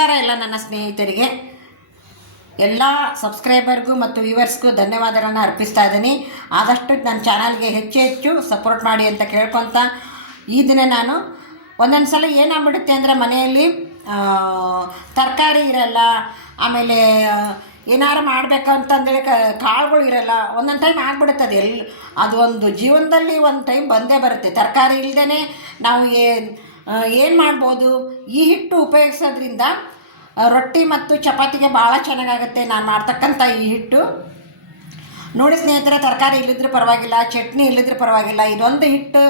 ನಮಸ್ಕಾರ ಎಲ್ಲ ನನ್ನ ಸ್ನೇಹಿತರಿಗೆ. ಎಲ್ಲ ಸಬ್ಸ್ಕ್ರೈಬರ್ಗೂ ಮತ್ತು ವ್ಯೂವರ್ಸ್ಗೂ ಧನ್ಯವಾದಗಳನ್ನು ಅರ್ಪಿಸ್ತಾ ಇದ್ದೀನಿ. ಆದಷ್ಟು ನನ್ನ ಚಾನಲ್ಗೆ ಹೆಚ್ಚು ಹೆಚ್ಚು ಸಪೋರ್ಟ್ ಮಾಡಿ ಅಂತ ಕೇಳ್ಕೊತ ಈ ದಿನ ನಾನು. ಒಂದೊಂದು ಸಲ ಏನಾಗ್ಬಿಡುತ್ತೆ ಅಂದರೆ ಮನೆಯಲ್ಲಿ ತರಕಾರಿ ಇರಲ್ಲ, ಆಮೇಲೆ ಏನಾರು ಮಾಡಬೇಕು ಕ, ಕಾಳುಗಳು ಇರಲ್ಲ, ಒಂದೊಂದು ಟೈಮ್ ಆಗ್ಬಿಡುತ್ತೆ ಅದು ಎಲ್ಲಿ ಅದೊಂದು ಜೀವನದಲ್ಲಿ ಒಂದು ಟೈಮ್ ಬಂದೇ ಬರುತ್ತೆ. ತರಕಾರಿ ಇಲ್ಲದೇ ನಾವು ಏನು ಏನು ಮಾಡ್ಬೋದು? ಈ ಹಿಟ್ಟು ಉಪಯೋಗಿಸೋದ್ರಿಂದ ರೊಟ್ಟಿ ಮತ್ತು ಚಪಾತಿಗೆ ಭಾಳ ಚೆನ್ನಾಗಾಗುತ್ತೆ. ನಾನು ಮಾಡ್ತಕ್ಕಂಥ ಈ ಹಿಟ್ಟು. ನೋಡಿ ಸ್ನೇಹಿತರೆ, ತರಕಾರಿ ಇಲ್ಲಿದ್ರೆ ಪರವಾಗಿಲ್ಲ, ಚಟ್ನಿ ಇಲ್ಲಿದ್ರೆ ಪರವಾಗಿಲ್ಲ. ಇದೊಂದು ಹಿಟ್ಟು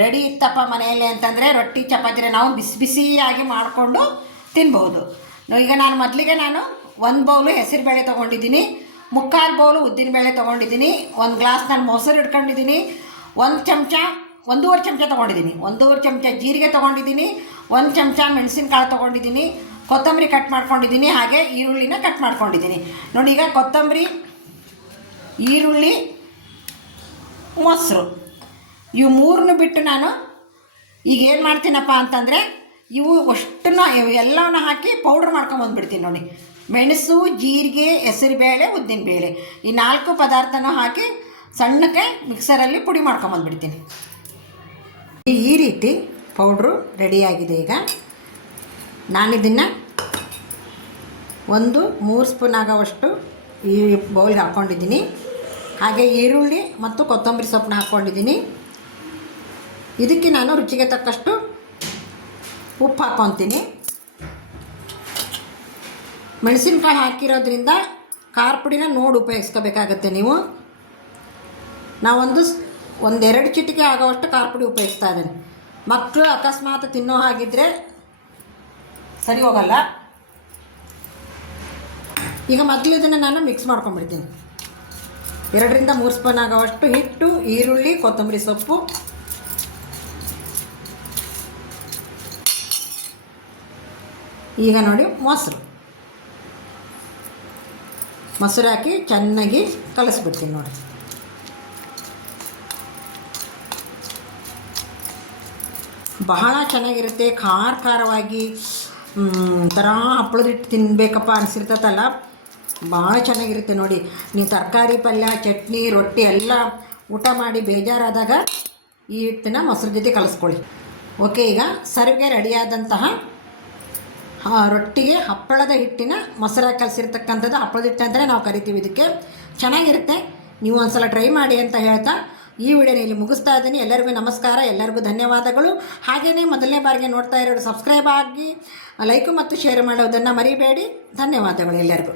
ರೆಡಿ ಇತ್ತಪ್ಪ ಮನೆಯಲ್ಲಿ ಅಂತಂದರೆ ರೊಟ್ಟಿ, ಚಪಾತಿನ ನಾವು ಬಿಸಿ ಬಿಸಿಯಾಗಿ ಮಾಡಿಕೊಂಡು ತಿನ್ಬೋದು. ಈಗ ನಾನು ಮೊದಲಿಗೆ ನಾನು ಒಂದು ಬೌಲು ಹೆಸರುಬೇಳೆ ತೊಗೊಂಡಿದ್ದೀನಿ, ಮುಕ್ಕಾಲು ಬೌಲು ಉದ್ದಿನಬೇಳೆ ತೊಗೊಂಡಿದ್ದೀನಿ, ಒಂದು ಗ್ಲಾಸ್ ನಾನು ಮೊಸರು ಇಟ್ಕೊಂಡಿದ್ದೀನಿ, ಒಂದು ಚಮಚ ಒಂದೂವರೆ ಚಮಚ ತೊಗೊಂಡಿದ್ದೀನಿ. ಒಂದೂವರೆ ಚಮಚ ಜೀರಿಗೆ ತೊಗೊಂಡಿದ್ದೀನಿ, ಒಂದು ಚಮಚ ಮೆಣಸಿನಕಾಳು ತೊಗೊಂಡಿದ್ದೀನಿ, ಕೊತ್ತಂಬರಿ ಕಟ್ ಮಾಡ್ಕೊಂಡಿದ್ದೀನಿ, ಹಾಗೆ ಈರುಳ್ಳಿನ ಕಟ್ ಮಾಡ್ಕೊಂಡಿದ್ದೀನಿ. ನೋಡಿ, ಈಗ ಕೊತ್ತಂಬರಿ, ಈರುಳ್ಳಿ, ಮೊಸರು. ಇವು ಮೂರನ್ನು ಬಿಟ್ಟು ನಾನು ಈಗ ಏನು ಮಾಡ್ತೀನಪ್ಪ ಅಂತಂದರೆ, ಇವು ಅಷ್ಟನ್ನ ಎಲ್ಲವನ್ನ ಹಾಕಿ ಪೌಡ್ರ್ ಮಾಡ್ಕೊಂಬಂದ್ಬಿಡ್ತೀನಿ ನೋಡಿ. ಮೆಣಸು, ಜೀರಿಗೆ, ಹೆಸರುಬೇಳೆ, ಉದ್ದಿನಬೇಳೆ ಈ ನಾಲ್ಕು ಪದಾರ್ಥನೂ ಹಾಕಿ ಸಣ್ಣಕ್ಕೆ ಮಿಕ್ಸರಲ್ಲಿ ಪುಡಿ ಮಾಡ್ಕೊಂಬಂದ್ಬಿಡ್ತೀನಿ ಈ ರೀತಿ ಪೌಡ್ರು ರೆಡಿಯಾಗಿದೆ ಈಗ. ನಾನಿದನ್ನು ಒಂದು ಮೂರು ಸ್ಪೂನ್ ಆಗೋವಷ್ಟು ಈ ಬೌಲ್ಗೆ ಹಾಕ್ಕೊಂಡಿದ್ದೀನಿ. ಹಾಗೆ ಈರುಳ್ಳಿ ಮತ್ತು ಕೊತ್ತಂಬರಿ ಸೊಪ್ಪನ್ನ ಹಾಕ್ಕೊಂಡಿದ್ದೀನಿ. ಇದಕ್ಕೆ ನಾನು ರುಚಿಗೆ ತಕ್ಕಷ್ಟು ಉಪ್ಪು ಹಾಕ್ಕೊತೀನಿ. ಮೆಣಸಿನ್ಕಾಯಿ ಹಾಕಿರೋದ್ರಿಂದ ಖಾರ ಪುಡಿನ ನೋಡಿ ಉಪಯೋಗಿಸ್ಕೋಬೇಕಾಗತ್ತೆ ನೀವು. ನಾವೊಂದು ಒಂದೆರಡು ಚಿಟಿಕೆ ಆಗೋವಷ್ಟು ಖಾರ ಪುಡಿ ಉಪಯೋಗಿಸ್ತಾ ಇದ್ದೀನಿ. ಮಕ್ಕಳು ಅಕಸ್ಮಾತ್ ತಿನ್ನೋ ಹಾಗಿದ್ರೆ ಸರಿ ಹೋಗಲ್ಲ. ಈಗ ಮೊದಲು ಇದನ್ನು ನಾನು ಮಿಕ್ಸ್ ಮಾಡ್ಕೊಂಡ್ಬಿಡ್ತೀನಿ. ಎರಡರಿಂದ ಮೂರು ಸ್ಪೂನ್ ಆಗೋವಷ್ಟು ಹಿಟ್ಟು, ಈರುಳ್ಳಿ, ಕೊತ್ತಂಬರಿ ಸೊಪ್ಪು. ಈಗ ನೋಡಿ ಮೊಸರು. ಮೊಸರು ಹಾಕಿ ಚೆನ್ನಾಗಿ ಕಲಿಸ್ಬಿಡ್ತೀನಿ ನೋಡಿ. ಬಹಳ ಚೆನ್ನಾಗಿರುತ್ತೆ. ಖಾರ ಖಾರವಾಗಿ ಒಂಥರ ಹಪ್ಪಳದಿಟ್ಟು ತಿನ್ನಬೇಕಪ್ಪ ಅನಿಸಿರ್ತತಲ್ಲ. ಭಾಳ ಚೆನ್ನಾಗಿರುತ್ತೆ ನೋಡಿ. ನೀವು ತರಕಾರಿ, ಪಲ್ಯ, ಚಟ್ನಿ, ರೊಟ್ಟಿ ಎಲ್ಲ ಊಟ ಮಾಡಿ ಬೇಜಾರಾದಾಗ ಈ ಹಿಟ್ಟನ್ನ ಮೊಸರು ಜೊತೆ ಕಲಿಸ್ಕೊಳ್ಳಿ. ಓಕೆ ಈಗ ಸರ್ವ್ಗೆ ರೆಡಿಯಾದಂತಹ ರೊಟ್ಟಿಗೆ ಹಪ್ಪಳದ ಹಿಟ್ಟಿನ ಮೊಸರಾಗಿ ಕಲಸಿರ್ತಕ್ಕಂಥದ್ದು ಹಪ್ಪಳದ ಹಿಟ್ಟು ಅಂತಲೇ ನಾವು ಕರಿತೀವಿ ಇದಕ್ಕೆ. ಚೆನ್ನಾಗಿರುತ್ತೆ. ನೀವು ಒಂದು ಸಲ ಟ್ರೈ ಮಾಡಿ ಅಂತ ಹೇಳ್ತಾ ಈ ವಿಡಿಯೋನ ಇಲ್ಲಿ ಮುಗಿಸ್ತಾ ಇದ್ದೀನಿ. ಎಲ್ಲರಿಗೂ ನಮಸ್ಕಾರ, ಎಲ್ಲರಿಗೂ ಧನ್ಯವಾದಗಳು. ಹಾಗೆಯೇ ಮೊದಲನೇ ಬಾರಿಗೆ ನೋಡ್ತಾ ಇರೋರು ಸಬ್ಸ್ಕ್ರೈಬ್ ಆಗಿ, ಲೈಕು ಮತ್ತು ಶೇರ್ ಮಾಡೋದನ್ನು ಮರಿಬೇಡಿ. ಧನ್ಯವಾದಗಳು ಎಲ್ಲರಿಗೂ.